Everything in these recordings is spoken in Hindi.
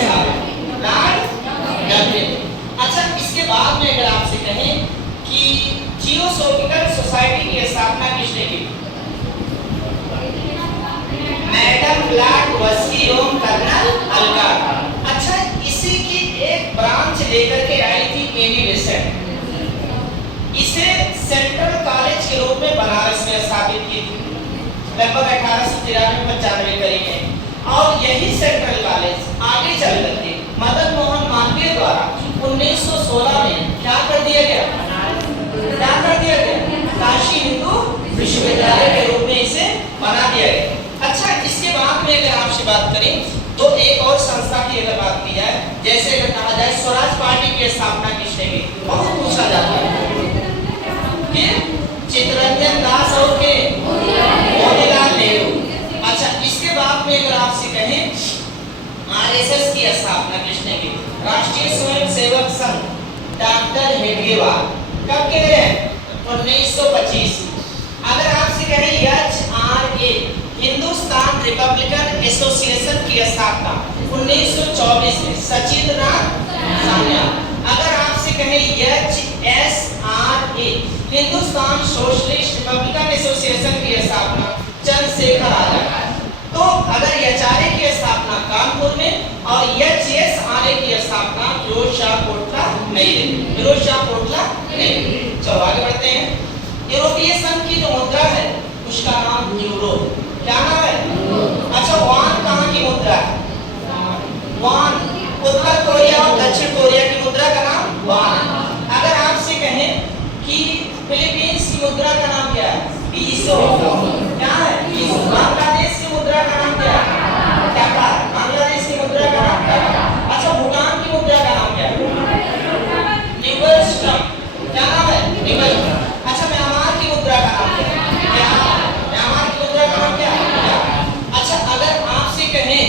साहब? Lord Dufferin. अच्छा, इसके बाद में अगर आपसे कहें कि जियोसॉफिकल सोसाइटी की स्थापना किसने की? मैडम ब्लैक वसी एवं कर्नल अलका। अच्छा, इसी की एक ब्रांच लेकर के आई थी एनी बेसेंट। इसे सेंट्रल कॉलेज के रूप में बनारस में स्थापित की थी लगभग 1893-95 करीब में। और यही सेंट्रल कॉलेज आगे चल करके मदन मोहन मालवीय द्वारा 1916 में क्या कर दिया गया? क्या कर दिया गया? काशी हिंदू विश्वविद्यालय के रूप में इसे बना दिया गया। अच्छा, इसके बाद में अगर आपसे बात करें तो एक और संस्था की अगर बात की जाए, जैसे अगर कहा जाए स्वराज पार्टी की स्थापना किसने की? बहुत पूछा जाता है कि चित्तरंजन दास और के मोतीलाल नेहरू। अच्छा, इसके बाद में अगर आपसे कहें आरएसएस की स्थापना किसने की? राष्ट्रीय स्वयंसेवक संघ डॉक्टर हेडगेवार। कब के हैं? 1925। अगर आपसे कहें HRA हिंदुस्तान रिपब्लिकन एसोसिएशन की स्थापना 1924 में सचिंद्रनाथ सान्याल। अगर आपसे कहें HSRA Hindustan socialist Republican association की स्थापना चंद्रशेखर आजाद। तो अगर HRA की स्थापना कानपुर में और HSRA की स्थापना फिरोज शाह कोटला नई दिल्ली। फिरोज शाह कोटला नई दिल्ली। चलो आगे बढ़ते हैं। यूरोपीय संघ की जो मुद्रा है उसका नाम यूरो। क्या नाम है? अच्छा, वान कहाँ की मुद्रा है? वान उत्तर कोरिया और दक्षिण कोरिया की मुद्रा का नाम वान। अगर आपसे कहें कि फिलीपींस की मुद्रा का नाम क्या है? पीसो। क्या है? पीसो। बांग्लादेश की मुद्रा का नाम क्या है? टाका। बांग्लादेश की मुद्रा का नाम क्या है? अच्छा, भूटान की मुद्रा का नाम क्या है? निबल्स्टम। क्या नाम है? निबल्स्टम। अच्छा, म्यांमार की मुद्रा का नाम क्या है? म्यांमार की मुद्रा का नाम क्या है? अच्छा, अगर आपसे कहें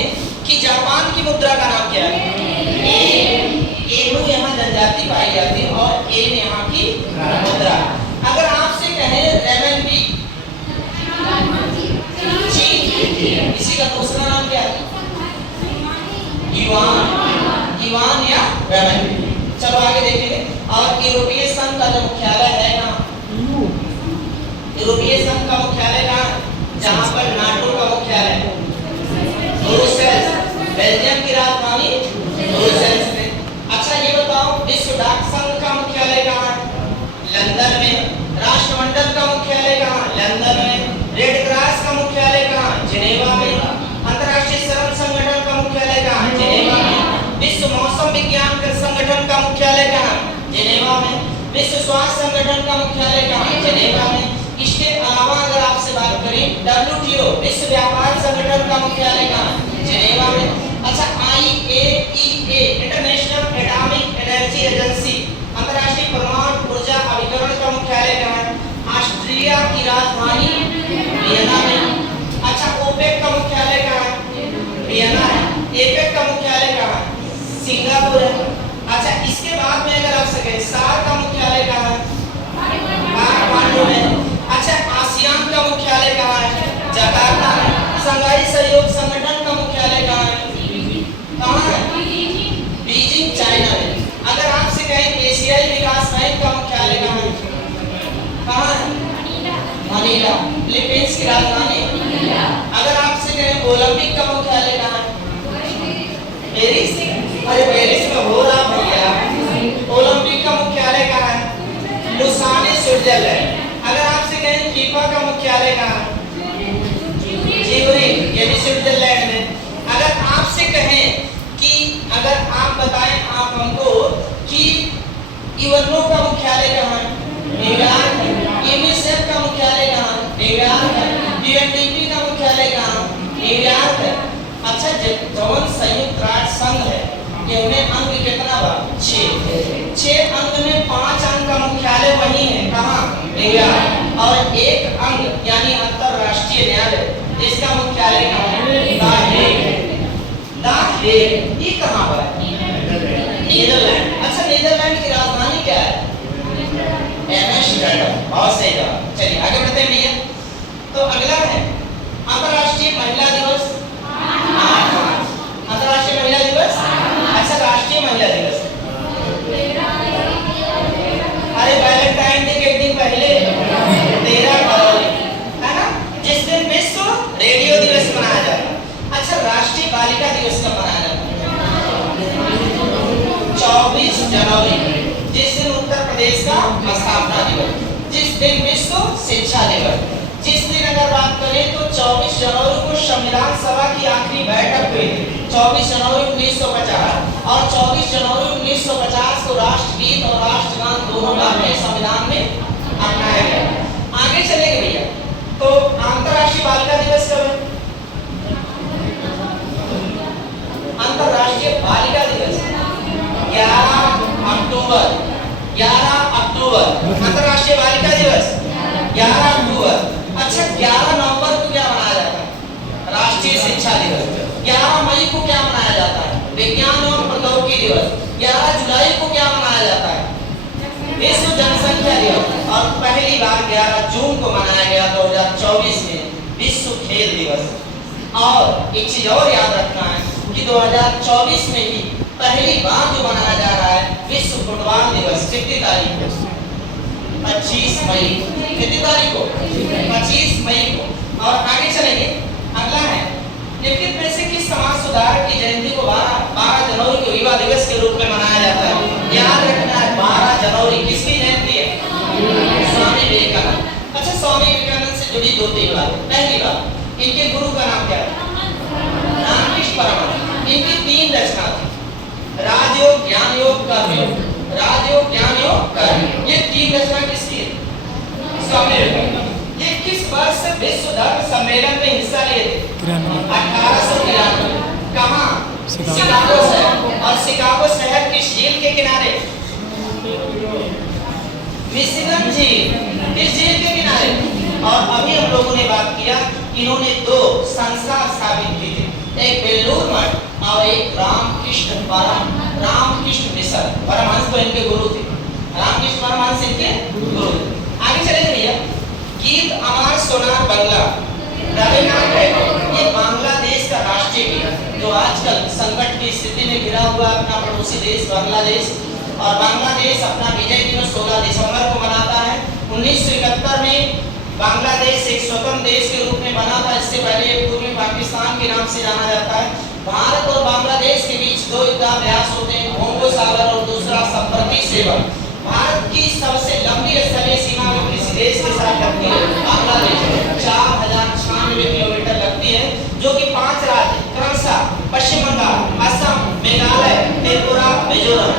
कि जापान की मुद्रा का नाम क्या है? एनु यहाँ जनजाति पाई जाती है और एन यहाँ की मुद्रा। अगर आपसे कहें रेमनबी चीन, इसी का दूसरा नाम क्या है? युआन। युआन या रेमनबी। चलो आगे देखेंगे। और यूरोपीय संघ का जो मुख्यालय है ना, यूरोपीय संघ का मुख्यालय कहाँ है? जहाँ पर नाटो का मुख्यालय है ब्रुसेल्स। बेल्जियम की राजधानी ब्रुसेल्स में। अच्छा, ये बताओ विश्व डाक संघ का मुख्यालय कहाँ है? लंदन में। राष्ट्रमंडल का मुख्यालय कहाँ? लंदन में। रेड क्रॉस का मुख्यालय कहाँ? जिनेवा में। अंतर्राष्ट्रीय श्रम संगठन का मुख्यालय कहाँ? जिनेवा में। विश्व मौसम विज्ञान संगठन का मुख्यालय कहाँ? जिनेवा में। विश्व स्वास्थ्य संगठन का मुख्यालय कहाँ? जिनेवा में। इसके अलावा अगर आपसे बात करें WTO विश्व व्यापार संगठन का मुख्यालय कहाँ? जिनेवा में। अच्छा, IAEA international atomic energy agency अंतर्राष्ट्रीय परमाणु ऊर्जा अभिकरण का मुख्यालय कहाँ है? ऑस्ट्रिया की राजधानी वियना में। अच्छा, OPEC का मुख्यालय कहाँ है? वियना है। APEC का मुख्यालय कहाँ है? सिंगापुर है। अच्छा, इसके बाद में अगर आप सके SAARC का मुख्यालय कहाँ है? काठमांडू में। अच्छा, आसियान का मुख्यालय कहाँ है? जकार्ता में। संघाई सहयोग संगठन का मुख्यालय कहाँ है? कहाँ है? बीजिंग, चाइना में। अगर आपसे कहें एशियाई विकास बैंक का मुख्यालय कहाँ है? कहाँ है? मनीला। फिलीपींस की राजधानी। अगर आपसे कहें ओलंपिक का मुख्यालय कहाँ है? पेरिस। अरे पेरिस में हो रहा भैया। ओलंपिक का मुख्यालय कहाँ है? Lausanne, Switzerland. अगर आपसे कहें फीफा का मुख्यालय कहाँ है? ज्यूरिख, ये भी स्विट्जरलैंड में। अगर आपसे कहें कि अगर आप बताएं आप हमको कि यूएनओ का मुख्यालय कहाँ है? न्यूयॉर्क है। यूनिसेफ का मुख्यालय कहाँ है? न्यूयॉर्क है। UNDP का मुख्यालय कहाँ है? न्यूयॉर्क है। अच्छा, जौन संयुक्त राष्ट्र संघ है इनमें अंग कितना बा? 6 अंग में 5 अंग का मुख्यालय वही है। कहाँ? न्यूयॉर्क। और एक अंग यानी अंतरराष्ट्रीय न्यायालय इसका मुख्यालय कहाँ है? The Hague. ये कहाँ पर है? नीदरलैंड। अच्छा, नीदरलैंड की राजधानी क्या है? एम्स्टर्डम। बहुत सही जवाब। चलिए आगे बढ़ते हैं भैया। तो अगला है अंतरराष्ट्रीय महिला दिवस 8 मार्च। अंतरराष्ट्रीय महिला दिवस राष्ट्रीय महिला दिवस? अरे वैलेंटाइन डे के एक दिन पहले 13 फरवरी, है ना, जिस दिन विश्व रेडियो दिवस मनाया जाता है। अच्छा, राष्ट्रीय बालिका दिवस कब मनाया जाता है? 24 जनवरी, जिस दिन उत्तर प्रदेश का स्थापना दिवस, जिस दिन विश्व शिक्षा दिवस, जिस दिन अगर बात करें तो 24 जनवरी को संविधान सभा की आखिरी बैठक हुई थी, 24 जनवरी 1950, और 24 जनवरी 1950 को राष्ट्रगीत और राष्ट्रगान दोनों का अपने संविधान में अपनाया गया। आगे चलेंगे भैया, तो अंतरराष्ट्रीय बालिका दिवस कब है? अंतरराष्ट्रीय बालिका दिवस 11 अक्टूबर, 11 अक्टूबर अंतरराष्ट्रीय बालिका दिवस 11 अक्टूबर। अच्छा, 11 नवंबर को क्या मनाया जाता है? राष्ट्रीय शिक्षा दिवस। 11 मई को क्या मनाया जाता है? विज्ञान एवं प्रौद्योगिकी दिवस। 11 जुलाई को क्या मनाया जाता है? विश्व जनसंख्या दिवस। और पहली बार 11 जून को मनाया गया 2024 में विश्व खेल दिवस। और एक चीज और याद रखना है कि 2024 में ही पहली बार जो मनाया जा रहा है विश्व फुटबॉल दिवस। कितनी तारीख को? 25 मई। कितनी तारीख को? 25 मई को। और आगे चलेंगे, अगला है निम्नलिखित में से किस समाज सुधारक की जयंती को 12 जनवरी को युवा दिवस के रूप में मनाया जाता है? याद रखना है 12 जनवरी किसकी जयंती है? स्वामी विवेकानंद। अच्छा, स्वामी विवेकानंद से जुड़ी 2-3 बातें। पहली बात, इनके गुरु का नाम क्या है? रामकृष्ण परमहंस। इनकी 3 रचना थी, राजयोग, ज्ञान योग, कर्मयोग। राजयोग, ज्ञान योग, कर्मयोग, ये 3 रचना किसकी है? स्वामी विवेकानंद। ये किस वर्ष विश्व धर्म सम्मेलन में हिस्सा लिए थे? 1893। कहाँ? शिकागो शहर। और शिकागो शहर किस झील के किनारे? मिशिगन झील। किस झील के किनारे? और अभी हम लोगों ने बात किया, इन्होंने 2 संस्था स्थापित की थी, एक बेलूर मठ और एक रामकृष्ण मिशन। परमहंस तो इनके गुरु थे, रामकृष्ण परमहंस इनके गुरु थे। आगे चलेंगे भैया, गीत अमर सोनार बांग्ला, रविन्द्रनाथ टैगोर। ये बांग्लादेश का राष्ट्रीय गीत जो आजकल संकट की स्थिति में घिरा हुआ अपना पड़ोसी देश बांग्लादेश, और बांग्लादेश अपना विजय दिवस 16 दिसंबर को मनाता है। 1971 में बांग्लादेश एक स्वतंत्र देश के रूप में बना था। इससे पहले पूर्वी पाकिस्तान के नाम से जाना जाता है। भारत और बांग्लादेश के बीच 2 युद्धाभ्यास होते हैं, कोंगो सागर और दूसरा संप्रति सेवन। भारत की सबसे लंबी स्थलीय सीमा में किसी देश के साथ लगती है? बांग्लादेश। 4096 किलोमीटर लगती है, जो कि 5 राज्य क्रमशः पश्चिम बंगाल, असम, मेघालय, त्रिपुरा, मिजोरम,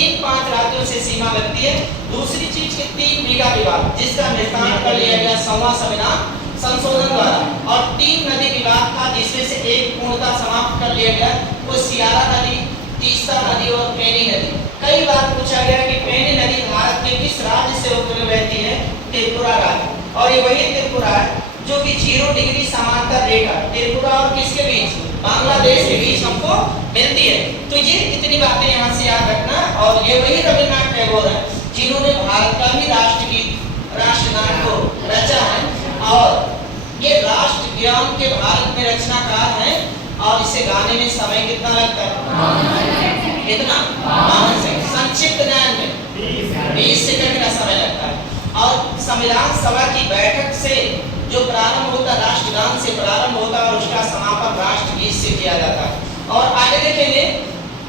इन 5 राज्यों से सीमा लगती है। दूसरी चीज के 3 मेगा विवाद जिसका निर्धारण कर लिया गया 100वां संविधान संशोधन द्वारा, और 3 नदी विवाद था जिसमें से एक पूर्णतः समाप्त कर लिया गया, वो सियारा नदी, तीस्ता नदी और पेनी नदी। कई बार पूछा गया कि पेनी नदी भारत के किस राज्य से होकर बहती है? त्रिपुरा राज्य। और ये वही त्रिपुरा है जो कि 0 डिग्री समांतर रेखा त्रिपुरा और किसके बीच? बांग्लादेश के बीच हमको मिलती है। तो ये इतनी बातें यहाँ से याद रखना। और ये वही रविन्द्रनाथ टैगोर है जिन्होंने भारत का भी राष्ट्रगीत, राष्ट्रगान को रचा है। और ये राष्ट्र ज्ञान के भारत में रचनाकार हैं। और इसे गाने में समय कितना लगता है? कितना? 52 सेकंड। संक्षिप्त ज्ञान में 20 सेकंड का समय लगता है। और संविधान सभा की बैठक से जो प्रारंभ होता है, राष्ट्रगान से प्रारंभ होता है और उसका समापन राष्ट्रगीत से किया जाता है। और आगे देखेंगे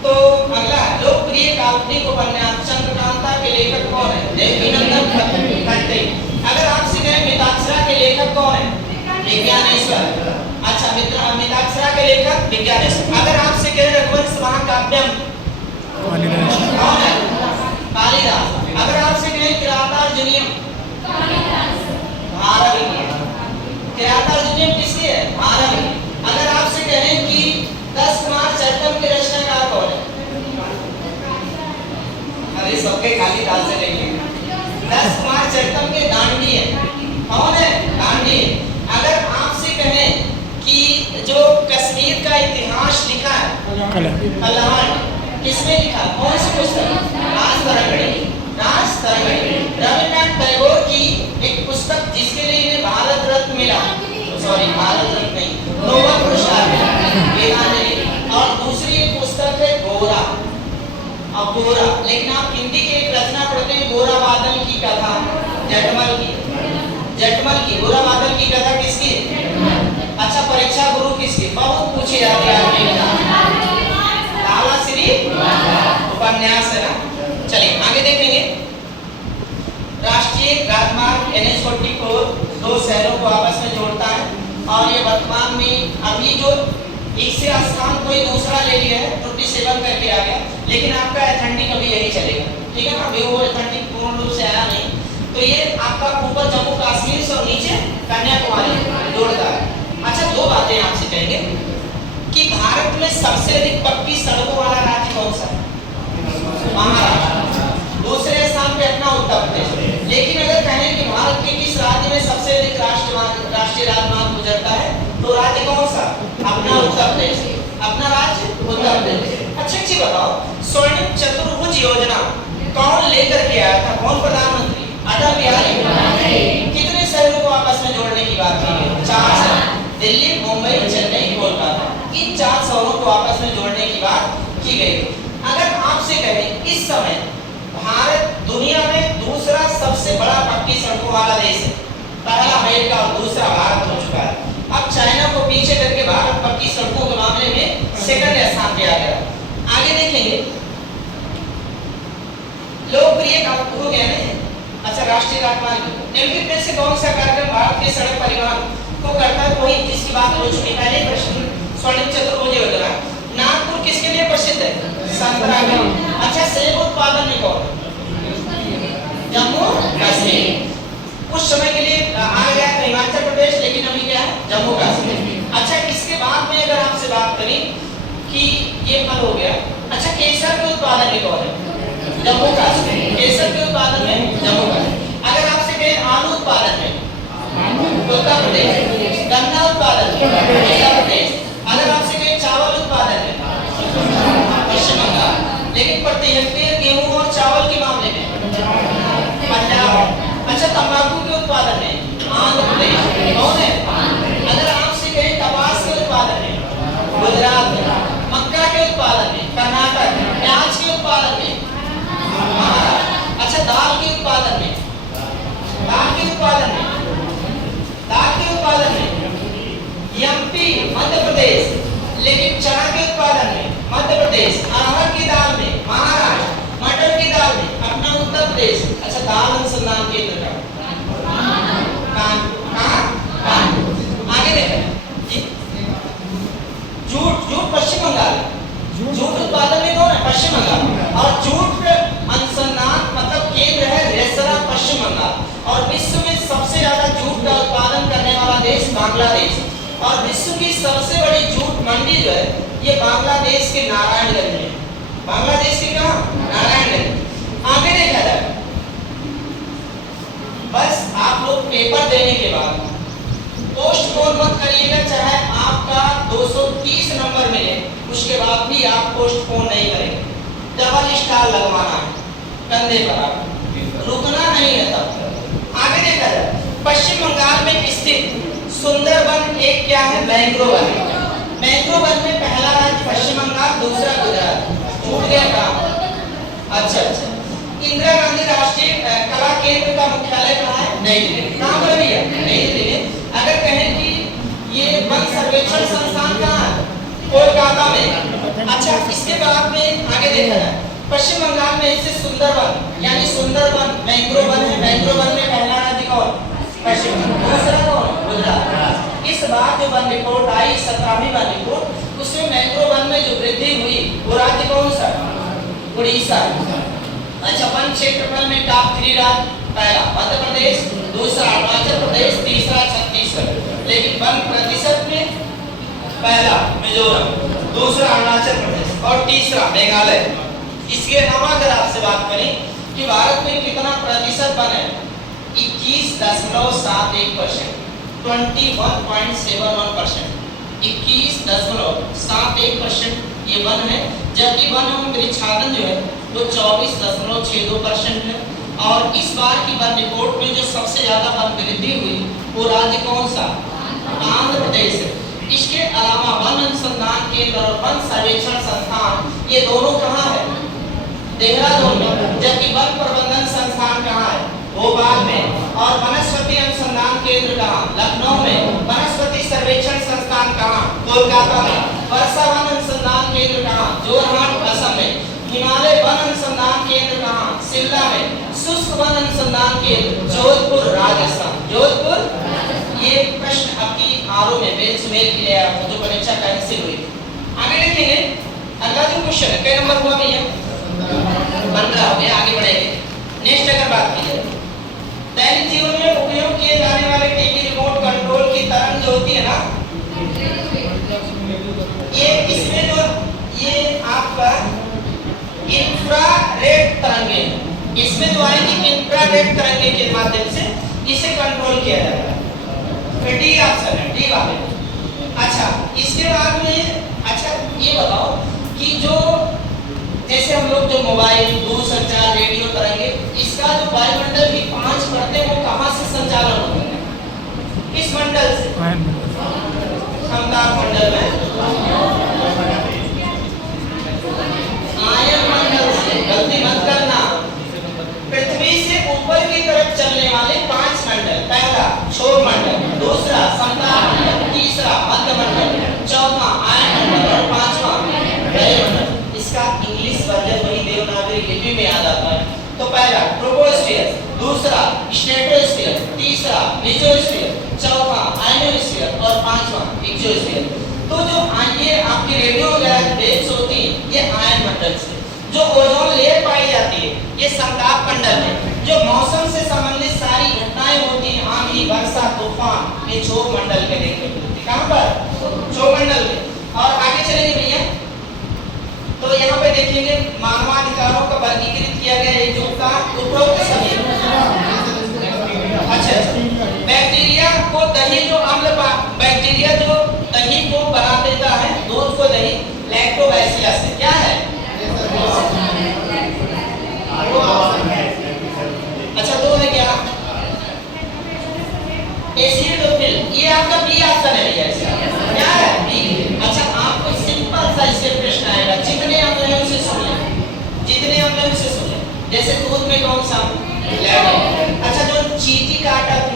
तो अगला लोकप्रिय काल्पनिक उपन्यास चंद्रकांता के लेखक कौन है? देवकीनंदन खत्री। अगर आपसे कहें मिताक्षरा के लेखक कौन है? विज्ञानेश्वर। अच्छा, मिताक्षरा के लेखक विज्ञानेश्वर। अगर आपसे कहें रघुवंश महाकाव्यम कौन है? कालिदास। अगर आपसे कहें किरातार्जुनीयम, भारवी। किरातार्जुनीयम किसकी है? भारवी। अगर आपसे कहें कि 10 कुमार चट्टम के रचनाकार कौन है? अरे सबके कालिदास से लेंगे। 10 कुमार चट्टम के दांडी है। कौन है? दांडी। अगर आपसे कहें कि जो कश्मीर का इतिहास लिखा है कल्याण, किसने लिखा? कौन सी पुस्तक? राजतरंगिणी। रविन्द्रनाथ टैगोर की एक पुस्तक जिसके लिए इन्हें भारत रत्न मिला, सॉरी भारत रत्न नहीं, नोबेल पुरस्कार मिला, गीतांजलि। और दूसरी पुस्तक है गोरा। गोरा, लेकिन आप हिंदी की एक रचना पढ़ते हैं गोरा बादल की कथा, जटमल की गोरा बादल की कथा किसकी? अच्छा, परीक्षा गुरु किसकी? बहुत पूछी जाती है आपके लाला श्री उपन्यास है ना। चलिए आगे देखेंगे। राष्ट्रीय राजमार्ग NH-44 दो शहरों को आपस में जोड़ता है और ये वर्तमान में अभी जो एक से स्थान कोई दूसरा ले लिया है, त्रुटि सेवन करके आ गया, लेकिन आपका एथेंटिक अभी यही चलेगा, ठीक है ना। अभी वो एथेंटिक पूर्ण रूप से आया नहीं, तो ये आपका ऊपर जम्मू कश्मीर से और नीचे कन्याकुमारी जोड़ता है। अच्छा, दो बातें आपसे कहेंगे कि भारत में सबसे अधिक पक्की सड़कों वाला राज्य कौन सा है? महाराष्ट्र। दूसरे स्थान पे अपना उत्तर प्रदेश। लेकिन अगर कहें कि भारत के किस राज्य में सबसे अधिक राष्ट्रीय राजमार्ग गुजरता है, तो राज्य कौन सा? अपना उत्तर प्रदेश। अपना राज्य उत्तर प्रदेश। अच्छा बताओ, स्वर्णिम चतुर्भुज योजना कौन लेकर के आया था? कौन प्रधानमंत्री? अटल बिहारी। कितने शहरों को आपस में जोड़ने की बात की गई? 4 शहर, दिल्ली, मुंबई, चेन्नई, कोलकाता। इन 4 शहरों को आपस में जोड़ने की बात की गई। अगर आपसे कहें इस समय भारत दुनिया में दूसरा सबसे बड़ा पक्की सड़कों वाला देश है, पहला अमेरिका और दूसरा भारत हो चुका है। अब चाइना को पीछे करके भारत पक्की सड़कों के मामले में सेकंड स्थान पे आ गया। आगे देखेंगे, लोकप्रिय हो गया ना। अच्छा, राष्ट्रीय राजमार्ग निम्नलिखित में से कौन सा कार्यक्रम भारत के सड़क परिवहन को करता है? वही जिसकी बात हो चुकी पहले प्रश्न, स्वर्णिम चतुर्भुज योजना। नागपुर किसके लिए प्रसिद्ध है? संतरा के। अच्छा, सेब उत्पादन में कौन? जम्मू कश्मीर। उस समय के लिए आ गया था हिमाचल प्रदेश, लेकिन अभी क्या है? जम्मू कश्मीर। अच्छा, इसके बाद में अगर आपसे बात करें कि ये फल हो गया। अच्छा, केसर के उत्पादन में कौन है? जम्मू कश्मीर। केसर के उत्पादन में जम्मू कश्मीर। अगर आपसे कहें आलू उत्पादन में उत्तर प्रदेश, गन्ना उत्पादन में उत्तर प्रदेश। अगर आपसे कहें चावल उत्पादन में पश्चिम बंगाल, लेकिन प्रति हेक्टेयर गेहूं और चावल के मामले में पंजाब। अच्छा, तंबाकू के उत्पादन में आंध्र प्रदेश। कौन है? अगर आपसे कहें कपास के उत्पादन में गुजरात। मक्का के उत्पादन में कर्नाटक। प्याज के उत्पादन में महाराष्ट्र। अच्छा, दाल के उत्पादन में MP मध्य प्रदेश, लेकिन चना के उत्पादन में मध्य प्रदेश, अरहर की दाल में महाराष्ट्र, मटर की दाल में अपना उत्तर प्रदेश। अच्छा, दाल अनुसंधान केंद्र का आगे देखें। जूट पश्चिम बंगाल। जूट उत्पादन में कौन है? पश्चिम बंगाल। और जूट अनुसंधान मतलब केंद्र है रेसरा, पश्चिम बंगाल। और विश्व में सबसे ज्यादा जूट का उत्पादन करने वाला देश बांग्लादेश। और विश्व की सबसे बड़ी जूट मंडी जो है ये बांग्लादेश के नारायणगंज में। बांग्लादेश के कहां? नारायणगंज। आगे देखा जाए, बस आप लोग पेपर देने के बाद पोस्टपोन मत करिएगा, चाहे आपका 230 नंबर मिले उसके बाद भी आप पोस्टपोन नहीं करेंगे। डबल स्टार लगवाना है कंधे पर, आप रुकना नहीं है तब। आगे देखा जाए, पश्चिम बंगाल में स्थित सुंदरबन एक क्या है? मैंग्रोव है। मैंग्रोव में पहला राज्य पश्चिम बंगाल, दूसरा गुजरात। छूट गया काम। अच्छा, इंदिरा गांधी राष्ट्रीय कला केंद्र का मुख्यालय कहाँ है? नई दिल्ली। कहाँ पर है? नई दिल्ली में। अगर कहें कि ये वन सर्वेक्षण संस्थान कहाँ है? कोलकाता में। अच्छा, इसके बाद में आगे देखा जाए, पश्चिम बंगाल में स्थित सुंदरबन यानी सुंदरबन मैंग्रोव है। मैंग्रोव में पहला राज्य कौन? पश्चिम बंगाल। दूसरा कौन? गुजरात। इस बार जो वन रिपोर्ट आई, 17वीं वन रिपोर्ट, उसमें मैंग्रोव वन में जो वृद्धि हुई वो राज्य कौन सा? उड़ीसा। अच्छा, वन क्षेत्रफल में टॉप 3 राज्य, पहला मध्य प्रदेश, दूसरा अरुणाचल प्रदेश, तीसरा छत्तीसगढ़। लेकिन वन प्रतिशत में पहला मिजोरम, दूसरा अरुणाचल प्रदेश और तीसरा मेघालय। इसके अलावा अगर आपसे बात करें कि भारत में कितना प्रतिशत वन है? 21.71%, 21.71%, 21.71% ये वन है। जबकि वन एवं वृक्षारोपण जो है वो 24.62% है। और इस बार की वन रिपोर्ट में जो सबसे ज्यादा वन वृद्धि हुई वो राज्य कौन सा? आंध्र प्रदेश है। इसके अलावा वन अनुसंधान केंद्र और वन सर्वेक्षण संस्थान ये दोनों कहाँ है? देहरादून में, जबकि वन प्रबंधन संस्थान कहाँ है? भोपाल में। और वनस्पति अनुसंधान केंद्र कहाँ? लखनऊ में। वनस्पति सर्वेक्षण संस्थान कहाँ? कोलकाता में। वर्षा वन अनुसंधान केंद्र कहाँ? जोरहाट असम में। हिमालय वन अनुसंधान केंद्र कहाँ? शिमला में। शुष्क वन अनुसंधान केंद्र जोधपुर राजस्थान। जोधपुर। ये प्रश्न आपकी आरओ में बेंच मेल के लिए आपको जो परीक्षा कैंसिल हुई। आगे देखेंगे अगला जो क्वेश्चन है, कई नंबर हुआ भैया? 15 हो गया। आगे बढ़ेंगे। नेक्स्ट अगर बात की जाए दैनिक जीवन में उपयोग किए जाने वाले टीवी रिमोट कंट्रोल की तरंग जो होती है ना, ये इसमें जो ये आपका इंफ्रारेड तरंगे, इसमें जो आएगी इंफ्रारेड तरंगे के माध्यम से इसे कंट्रोल किया जाता है। फिर डी ऑप्शन है, डी वाले। अच्छा, इसके बाद में अच्छा ये बताओ कि जो जैसे हम लोग जो मोबाइल, दूरसंचार, रेडियो तरंगे, इसका जो वायुमंडल की 5 परतें वो कहाँ से संचालन होती है? किस मंडल से? समताप मंडल में, आयन मंडल से। गलती मत करना। पृथ्वी से ऊपर की तरफ चलने वाले 5 मंडल, पहला क्षोभ मंडल, दूसरा समताप मंडल, तीसरा मध्य मंडल, चौथा आयन मंडल और पांचवा वायुमंडल। इसका इंग्लिश वर्जन वही देवनागरी लिपि में याद आता है। तो पहला ट्रोपोस्फीयर, दूसरा स्ट्रेटोस्फीयर, तीसरा मेसोस्फीयर, चौथा आयनोस्फीयर और पांचवा एक्सोस्फीयर। तो जो ये आपकी रेडियो वगैरह बेस होती है ये आयन मंडल से। जो ओजोन लेयर पाई जाती है ये समताप मंडल में। जो मौसम से संबंधित सारी घटनाएं होती हैं, आंधी, वर्षा, तूफान, ये क्षोभ मंडल में देखने को मिलती है। कहां पर? क्षोभ मंडल में। और आगे चलेंगे भैया तो यहाँ पे देखेंगे मानवाधिकारों का वर्गीकृत किया गया है जो का उपरोक्त सभी। अच्छा, बैक्टीरिया को दही जो अम्ल बैक्टीरिया जो दही को बना देता है, दूध को दही, लैक्टोबैसिलस है। क्या है? अच्छा, दो है क्या? एसिडोफिल। ये आपका बी ऑप्शन है भैया। क्या है? बी। अच्छा, आपको सिंपल सा इससे प्रश्न आएगा, जितने अम्ल हैं उसे सुन लें, जितने अम्ल हैं उसे सुन लें। जैसे दूध में कौन सा? लैक्टोज। अच्छा, जो चींटी का आटा थी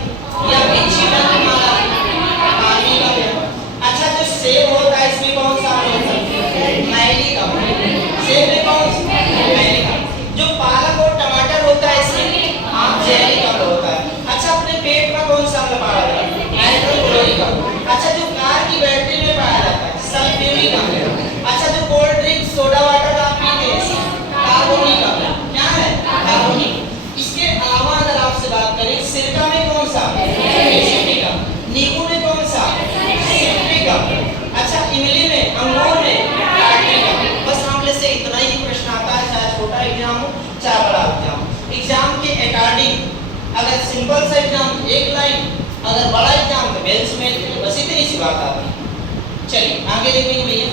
या बिच्छी का माला पानी का है। अच्छा, जो सेब होता है इसमें कौन सा होता है? मैली का। सेब में कौन सा? मैली का। जो पालक और टमाटर होता है इसमें आम जेली का होता है। अच्छा, अपने पेट में कौन सा अम्ल पाया जाता है? हाइड्रोक्लोरिक अम्ल। अच्छा, जो कार की बैटरी में पाया जाता है सल्फ्यूरिक अम्ल। अच्छा, जो कोल्ड ड्रिंक, सोडा वाटर आप पीते हैं कार्बोनिक अम्ल। क्या है? कार्बोनिक। इसके अलावा अगर आपसे बात करें सिरका में कौन सा? एसिटिक अम्ल। नींबू में कौन सा? सिट्रिक अम्ल। अच्छा, इमली में, अंगूर में टार्ट्रिक अम्ल। बस आंकड़े से इतना ही प्रश्न आता है, चाहे छोटा एग्जाम हो चाहे बड़ा एग्जाम। एग्जाम के अकॉर्डिंग अगर सिंपल सा एग्जाम एक लाइन, अगर बड़ा एग्जाम तो बेंच में, बस इतनी सी बात आती है। चलिए आगे देखेंगे भैया।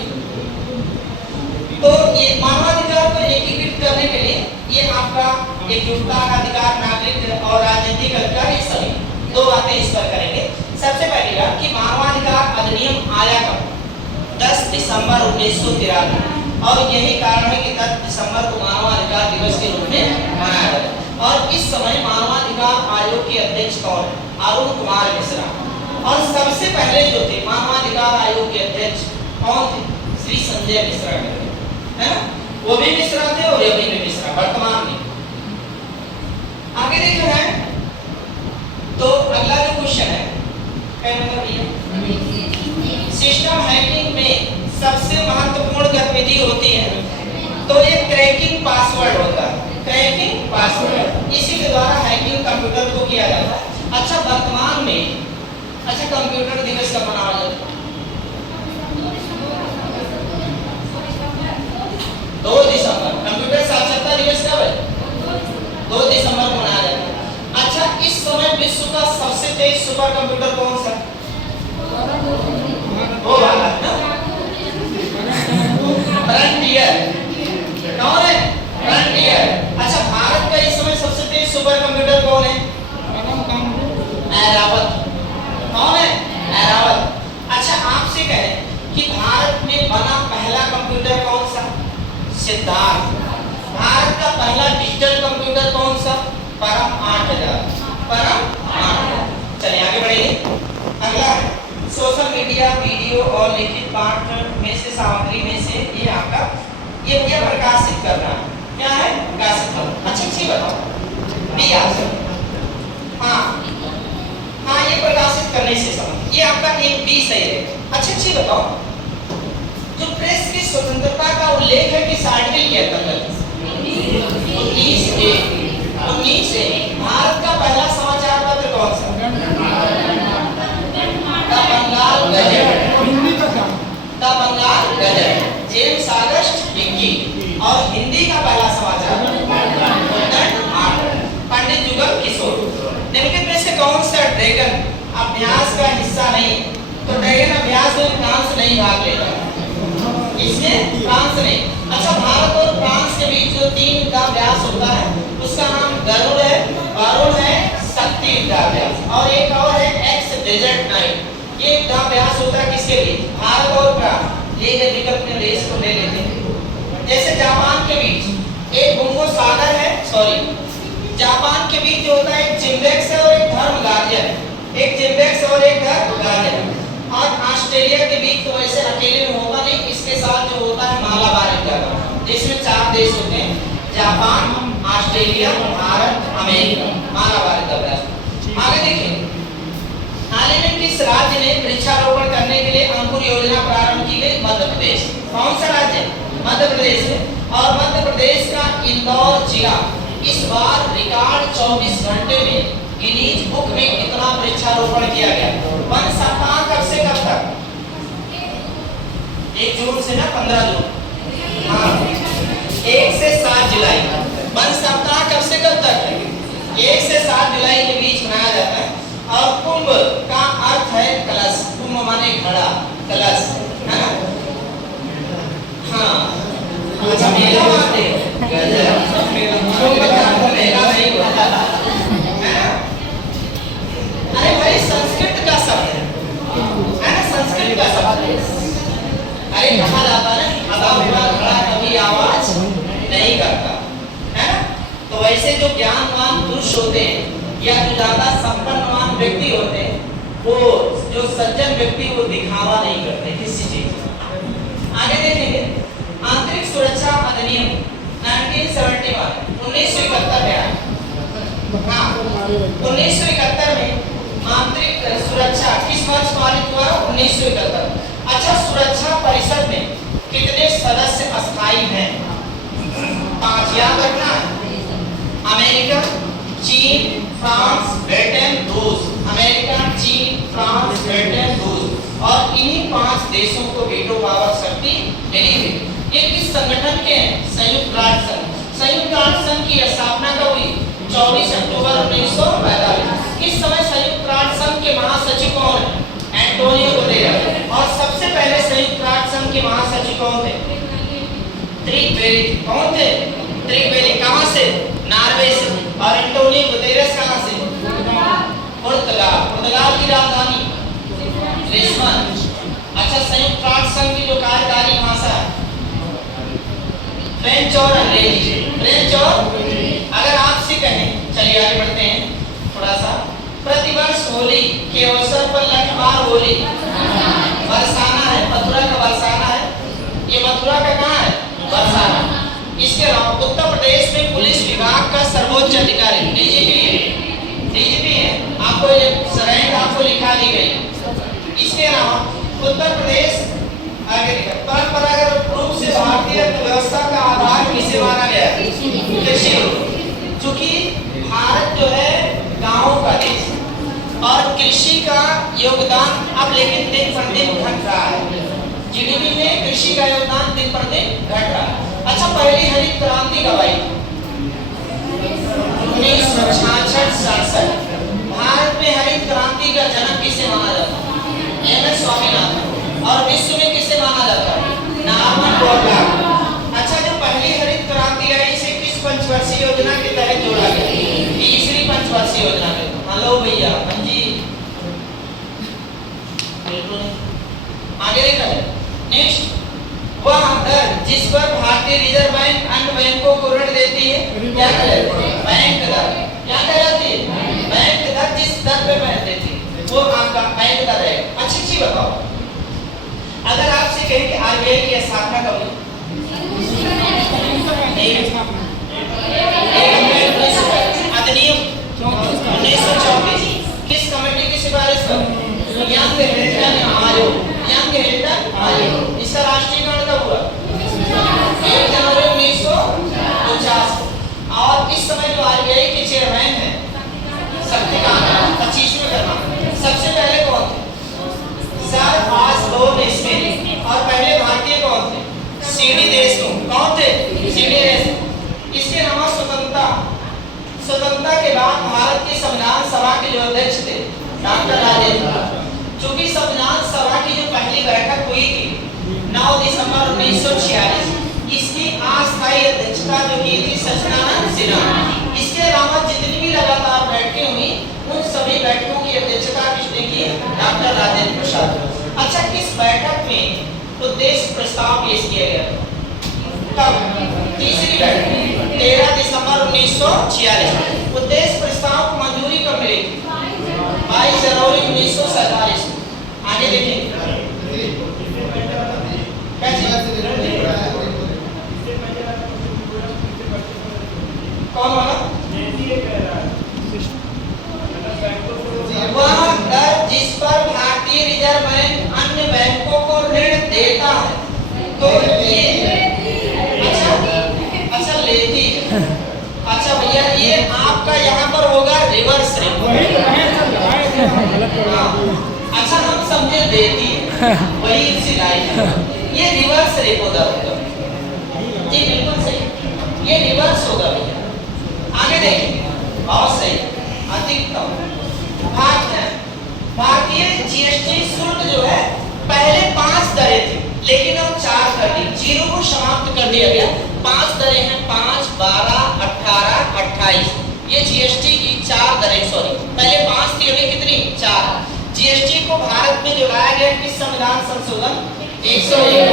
तो ये मानवाधिकार को एकीकृत करने के लिए ये आपका एकजुटता का अधिकार, नागरिक और राजनीतिक अधिकार, ये सभी दो बातें इस पर करेंगे। सबसे पहली बात कि मानवाधिकार अधिनियम आया कब? 10 दिसंबर 1993। और यही कारण है कि 10 दिसंबर को मानवाधिकार दिवस के रूप में मनाया जाता है। और इस समय मानवाधिकार आयोग के अध्यक्ष कौन है? अरुण कुमार मिश्रा। और सबसे पहले जो थे मानवाधिकार आयोग के अध्यक्ष कौन थे? श्री संजय मिश्रा है ना? वो भी मिश्रा थे और ये भी मिश्रा वर्तमान में। आगे देखो है तो अगला जो क्वेश्चन है सिस्टम हैकिंग में सबसे महत्वपूर्ण गतिविधि होती है तो ये क्रैकिंग पासवर्ड होता है। क्रैकिंग पासवर्ड इसी के द्वारा हैकिंग कंप्यूटर को किया जाता है। अच्छा, वर्तमान में अच्छा कंप्यूटर दिवस कब मनाया जाता है? 2 दिसंबर। कंप्यूटर साक्षरता दिवस कब है? 2 दिसंबर को मनाया जाता है। अच्छा, इस समय विश्व का सबसे तेज सुपर कंप्यूटर कौन सा? वो वाला ना, फ्रंटियर। कौन है? फ्रंटियर। अच्छा, भारत का इस समय सबसे तेज सुपर कंप्यूटर कौन है? ऐरावत। कौन है? ऐरावत। अच्छा, आपसे कहें कि भारत में बना पहला कंप्यूटर कौन सा? सिद्धार्थ। भारत का पहला डिजिटल कंप्यूटर कौन सा? परम 8000, परम 8000। चलिए आगे बढ़िए। अगला सोशल मीडिया, वीडियो और लिखित पाठ में से सामग्री में से ये आपका ये क्या प्रकाशित करना क्या है? प्रकाशित करना। अच्छा अच्छी बताओ बी आंसर। हाँ हाँ, ये प्रकाशित करने से समझ, ये आपका एक बी सही है। अच्छा अच्छी बताओ, जो प्रेस की स्वतंत्रता का उल्लेख है किस आर्टिकल के अंतर्गत? 19 भारत का पहला समाचार पत्र कौन सा? The Bengal Gazette. The Bengal Gazette, James August Hicky. और हिंदी का पहला समाचार पंडित जुगल किशोर। निम्नलिखित में से कौन सा ड्रैगन अभ्यास का हिस्सा नहीं? तो ड्रैगन अभ्यास में फ्रांस नहीं भाग लेता, इसमें फ्रांस नहीं। अच्छा, भारत और फ्रांस के बीच जो 3 युद्धाभ्यास होता है उसका नाम गरुड़ है, वरुण है, शक्ति युद्धाभ्यास। और एक और है एक्स डेजर्ट नाइट। ये युद्धाभ्यास होता है किसके बीच? भारत और फ्रांस। ये विकल्प में रेस को ले लेते हैं। जैसे जापान के बीच एक बुंगो सागर है, सॉरी, जापान के बीच जो होता है एक जिम्बेक्स है और एक धर्म गार्जियन है, एक जिम्बेक्स और एक धर्म गार्जियन। और ऑस्ट्रेलिया के बीच तो वैसे अकेले में होता नहीं, इसके साथ जो होता है मालाबार युद्ध, जिसमें 4 देश होते हैं, Japan, Australia, Bharat, America. Malabar युद्ध। आगे देखिए, हाल ही में किस राज्य ने वृक्षारोपण करने के लिए अंकुर योजना प्रारंभ की गई? मध्य प्रदेश। कौन सा राज्य? मध्य प्रदेश है। और मध्य प्रदेश का इंदौर जिला इस बार रिकॉर्ड 24 घंटे में गिनीज बुक में कितना वृक्षारोपण किया गया? वन सप्ताह कब से कब तक? 1 जून से ना 15 जून। हाँ, 1 से 7 जुलाई। वन सप्ताह कब से कब तक? 1 से 7 जुलाई के बीच मनाया जाता है। और कुंभ का अर्थ है कलश। कुंभ माने घड़ा, कलश, है ना? हाँ, अच्छा मेला मानते हो? कुंभ का अर्थ मेला नहीं होता, है ना? अरे भाई संस्कृत का शब्द है ना? संस्कृत का शब्द है। अरे कहा जाता है ना, अदा हुआ घड़ा कभी आवाज नहीं करता, है ना? तो वैसे जो ज्ञानवान पुरुष होते हैं या जो ज्यादा संपन्नवान व्यक्ति होते हैं, वो जो सज्जन व्यक्ति वो दिखावा नहीं करते किसी चीज का। आगे देखेंगे, आंतरिक सुरक्षा अधिनियम 1971 1971 में आया। हाँ, 1971 में आंतरिक सुरक्षा किस वर्ष पारित हुआ? 1971। अच्छा, सुरक्षा परिषद में कितने सदस्य अस्थायी हैं? 5 याद रखना। अमेरिका, चीन, फ्रांस, ब्रिटेन, रूस। अमेरिका, चीन, फ्रांस, ब्रिटेन, रूस। और इन्हीं 5 देशों को वीटो पावर शक्ति मिली हुई। ये किस संगठन के हैं? संयुक्त राष्ट्र संघ। संयुक्त राष्ट्र संघ की स्थापना कब हुई? 24 अक्टूबर 1945। इस समय संयुक्त राष्ट्र संघ के महासचिव कौन है? Antonio Guterres. और सबसे पहले संयुक्त राष्ट्र संघ के महासचिव कौन थे? त्रिगवेली। कौन थे? त्रिगवेली। कहां से? नॉर्वे से। और एंटोनियो गुतेरेस कहां से? पुर्तगाल। पुर्तगाल की राजधानी लिस्बन। अच्छा, संयुक्त राष्ट्र संघ की जो कार्यकारी भाषा है फ्रेंच और अंग्रेजी। फ्रेंच और अगर आपसे कहें, चलिए आगे बढ़ते हैं थोड़ा सा। प्रतिवर्ष होली के अवसर पर लखनऊ होली बरसाना है, मथुरा का बरसाना है। ये मथुरा का कहाँ है? बरसाना। इसके अलावा उत्तर प्रदेश में पुलिस विभाग का सर्वोच्च अधिकारी डीजीपी है। डीजीपी है, आपको ये रैंक आपको लिखा दी गई। इसके अलावा उत्तर प्रदेश आगे परंपरागत रूप से भारतीय अर्थव्यवस्था का आधार किसे माना गया? कृषि। चूंकि भारत जो है गांवों का देश और कृषि का योगदान अब लेकिन दिन पर दिन घट रहा है। जीडीपी में कृषि का योगदान दिन पर दिन घट रहा है। अच्छा, पहली हरित क्रांति कब आई? 1966-67। भारत में हरित क्रांति का जन्म किसे माना जाता है? एमएस स्वामीनाथन। और विश्व में किसे माना जाता है? Norman Borlaug. अच्छा, जो पहली हरित क्रांति आई इसे किस पंचवर्षीय योजना के तहत जोड़ा गया? तीसरी पंचवर्षीय योजना में। हेलो भैया, हाँ जी, आगे देखा जाए। नेक्स्ट, वह दर जिस पर भारतीय रिजर्व बैंक अन्य बैंकों को ऋण देती है क्या कहलाती है? बैंक दर। क्या कहलाती है? बैंक दर। जिस दर पे बैंक देती है वो आपका बैंक दर है। अच्छी चीज बताओ, अगर आपसे कहें कि आरबीआई की स्थापना कब हुई? अधिनियम 1934 किस कमेटी की सिफारिश पर? यंग हिल्टन आयोग। यंग हिल्टन आयोग। इसका राष्ट्रीयकरण कब हुआ? 1 जनवरी 1949। और इस समय जो आरबीआई के चेयरमैन हैं शक्तिकांत 25वें कर्मा, सबसे पहले कौन थे? Sir Osborne Smith. और पहले भारतीय कौन थे? सीडी देशमुख। कौन थे? सीडी देशमुख। इसके अलावा स्वतंत्रता के बाद भारत की संविधान सभा के जो अध्यक्ष थे डॉक्टर राजेंद्र। चूंकि संविधान सभा की जो पहली बैठक हुई थी 9 दिसंबर 1946, इसकी अस्थायी अध्यक्षता जो की थी सच्चिदानंद सिन्हा। इसके अलावा जितनी भी लगातार बैठकें हुई उन सभी बैठकों की अध्यक्षता किसने की? डॉक्टर राजेंद्र प्रसाद। अच्छा, किस बैठक में उद्देश्य प्रस्ताव पेश किया गया? कब? तीसरी बैठक 13 दिसंबर 1946। उद्देश्य प्रस्ताव को मंजूरी कब मिली? 22 जनवरी 1947। आगे देखिए कौन वाला? वह दर जिस पर भारतीय रिजर्व बैंक अन्य बैंकों को ऋण देता है। तो ये अच्छा लेती है। अच्छा भैया, ये आपका यहाँ पर होगा रिवर्स रेपो। अच्छा, हम समझे देती है, वही सिलाई है। ये रिवर्स रेपो दर होगा। जी बिल्कुल सही, ये रिवर्स होगा भैया। आगे देखिए, बहुत सही। अधिकतम भारतीय जीएसटी शुल्क जो है पहले 5 दरें थी, लेकिन अब 4 कर दी। 0 को समाप्त कर दिया गया। 5 दरें हैं, 5, 12, 18, 28। ये जीएसटी की 4 दरें, सॉरी पहले 5 थी, अभी कितनी? 4। जीएसटी को भारत में जो लाया गया किस संविधान संशोधन 101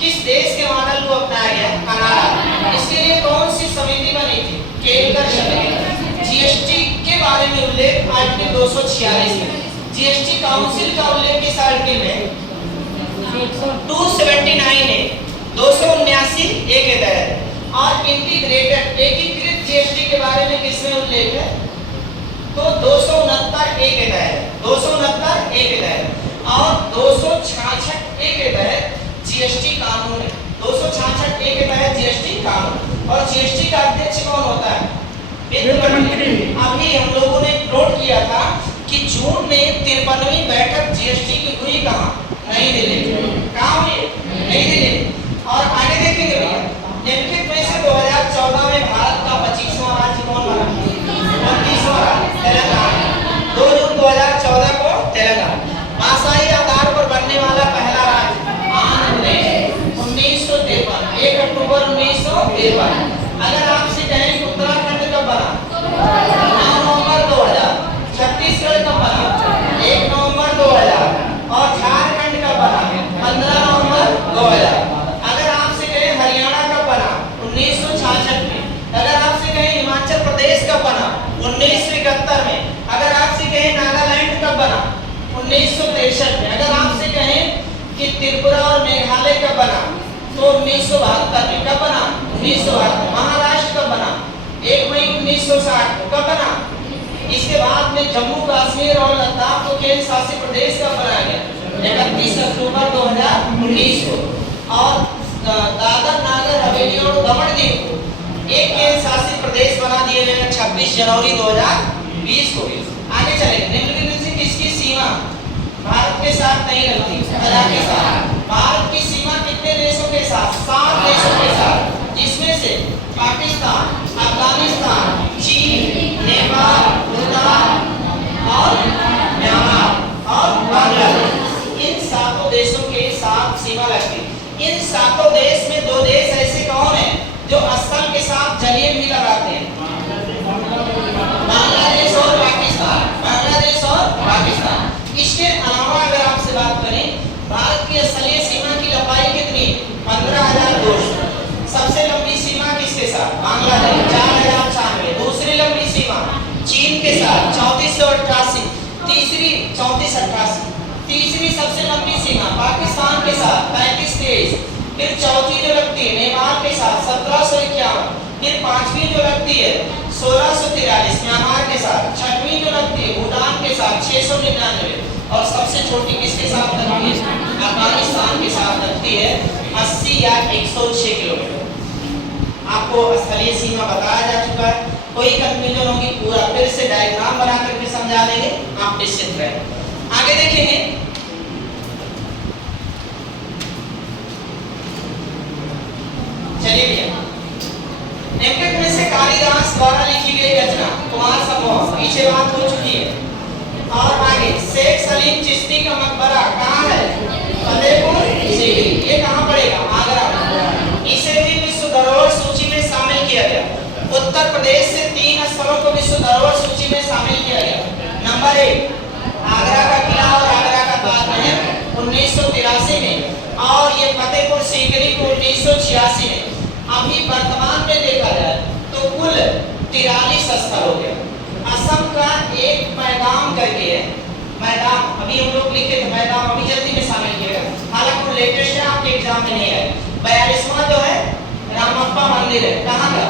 किस देश के मॉडल को अपनाया गया? कनाडा। इसके लिए कौन सी समिति बनी थी? केलकर समिति। जीएसटी के बारे में उल्लेख आर्टिकल 246 में। जीएसटी काउंसिल का उल्लेख किस आर्टिकल में? 279 है, 279 ए के तहत। और इंटीग्रेटेड एकीकृत जीएसटी के बारे में किसमें उल्लेख है? तो 269 ए के तहत। 269 ए के तहत और 266 ए के तहत जीएसटी कानून है। 266 ए के तहत जीएसटी कानून। और जीएसटी का अध्यक्ष कौन होता है? वित्त मंत्री। अभी हम लोगों ने नोट किया था कि जून में 53वीं बैठक जीएसटी की हुई कहाँ? नई दिल्ली। कहाँ हुई? नई दिल्ली। और आगे देखेंगे भैया, निम्नलिखित में से 2014 में भारत का 25वां राज्य कौन बना? 29वां राज्य तेलंगाना। 2 जून 2014 को तेलंगाना। भाषाई आधार पर बनने वाला पहला राज्य आंध्र प्रदेश 1953। 1 अक्टूबर 1953। अगर आपसे कहें कि उत्तराखंड कब बना? 9 नवंबर 2000। छत्तीसगढ़ कब बना? 1 नवंबर 2000। और झारखंड कब बना? 15 नवंबर 2000। अगर आपसे कहें हरियाणा कब बना? 1966 में। अगर आपसे कहें हिमाचल प्रदेश कब बना? 1971 में। अगर आपसे कहें नागालैंड कब बना? 1963 में। अगर आपसे कहें कि त्रिपुरा और मेघालय कब बना? तो 1972 में। कब बना? 1972। महाराष्ट्र कब बना? 1 मई 1960 को। कब बना? इसके बाद में जम्मू कश्मीर और लद्दाख को केंद्र शासित प्रदेश कब बनाया गया? 31 अक्टूबर 2019 को। और दादर नागर हवेली और दमन दीव को एक केंद्र शासित प्रदेश बना दिए गए 26 जनवरी 2020 को। आगे चलेंगे। निम्नलिखित से किसकी सीमा भारत के साथ नहीं रखती? के साथ। भारत की सीमा कितने देशों के साथ? 7 देशों के साथ, जिसमें से पाकिस्तान, अफगानिस्तान, चीन, नेपाल, भूटान और म्यांमार और बांग्लादेश। इन 7 देशों के साथ सीमा लगती है। इन 7 देश में 2 देश ऐसे कौन हैं जो स्थल के साथ जलीय भी लगाते हैं? बांग्लादेश और पाकिस्तान। बांग्लादेश और पाकिस्तान। इसके अलावा अगर आपसे बात करें, भारत की स्थलीय सीमा की लंबाई कितनी? के साथ 3488, तीसरी 3488, तीसरी सबसे लंबी सीमा पाकिस्तान के साथ 3523, फिर चौथी जो लगती है नेपाल के साथ 1751, फिर पांचवी जो लगती है 1643 म्यांमार के साथ, छठवीं जो लगती है भूटान के साथ 699, और सबसे छोटी किसके साथ लगती है? अफगानिस्तान के साथ लगती है 80 या 106 किलोमीटर। आपको स्थलीय सीमा बताया जा चुका है, कोई कंफ्यूजन होगी पूरा फिर से डायग्राम बना करके समझा देंगे, आप निश्चित रहें। आगे देखेंगे, चलिए भैया, निम्नलिखित में से कालिदास द्वारा लिखी गई रचना कुमार संभव, पीछे बात हो चुकी है। और आगे शेख सलीम चिश्ती का मकबरा कहाँ है? फतेहपुर सीकरी। ये कहाँ पड़ेगा? आगरा। इसे भी विश्व धरोहर सूची में शामिल किया गया। उत्तर प्रदेश से 3 स्थलों को विश्व धरोहर सूची में शामिल किया गया। नंबर 1 आगरा का किला और आगरा का ताजमहल 1983 में, और ये फतेहपुर सीकरी को 1986 में। अभी वर्तमान में देखा जाए तो कुल 43 स्थल हो गए। असम का एक मैदान करके है, मैदान अभी हम लोग लिखे थे, मैदान अभी जल्दी में शामिल किया गया, हालांकि लेटेस्ट है, आपके एग्जाम में नहीं आया। 42वां जो है रामप्पा मंदिर है, कहाँ का?